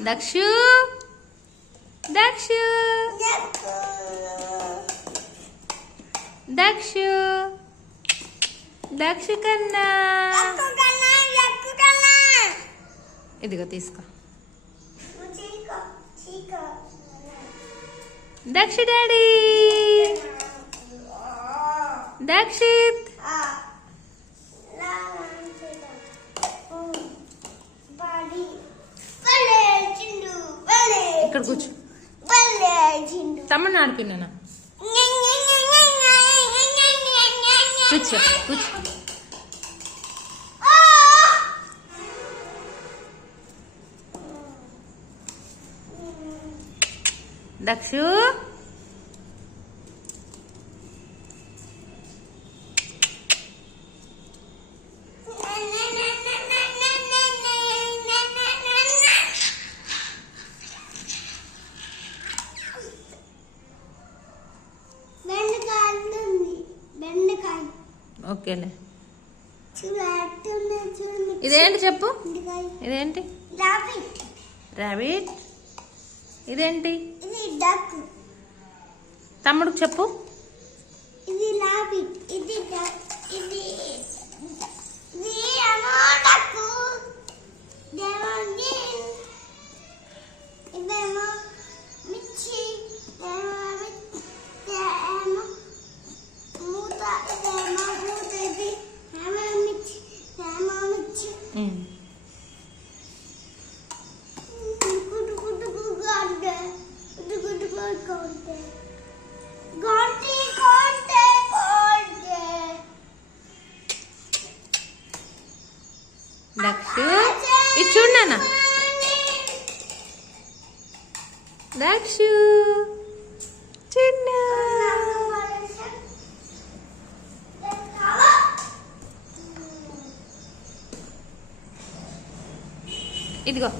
దక్షు దక్షు దక్షు దక్షు కన్నా ఇదిగో తీసుకో దక్షు డాడీ దక్షిత్ ఇక్కడ కూర్చో తమ్ముడు ఆడుకున్నానా కూర్చో కూర్చో దక్షు ఓకేలే ఇదేంటి చెప్పు ఇదేంటి రాబిట్ ఇదేంటి తమ్ముడికి చెప్పు ఇది రాబిట్ ఇది ఇది ఇదేమో మిర్చి మూత ఇదేమో మూత ఇది మిర్చి మిర్చి గుడ్డు గుడ్డు గుడ్డు గుడ్డు గుడ్డు గంటి కోటే కోటే దక్షు ఇది చూడు నాన్న దక్షు చిన్న ఇదిగో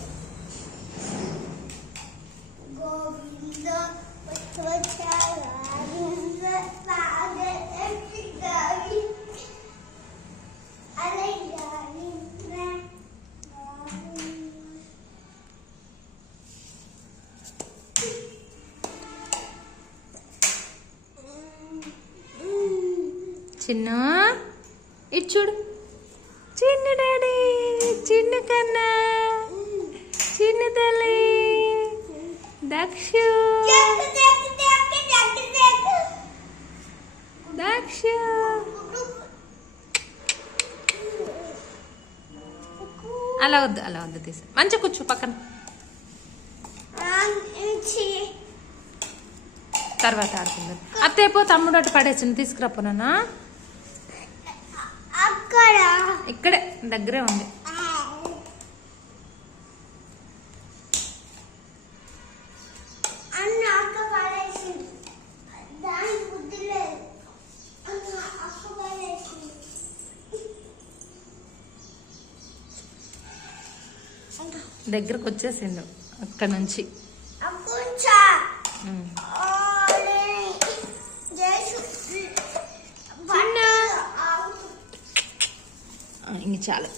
చిన్న ఇటు చూడు చిన్న డాడీ చిన్న కన్నా చిన్న తల్లి దక్షు దక్షు అలా వద్దు తీసా మంచిగా కూర్చో పక్కన తర్వాత ఆడుకుందాం అత్తేపో తమ్ముడు అటు పడేసి తీసుకురాపోనా ఇక్కడే దగ్గరే ఉంది దగ్గరకు వచ్చేసిండు అక్కడ నుంచి ఇంక చాలు.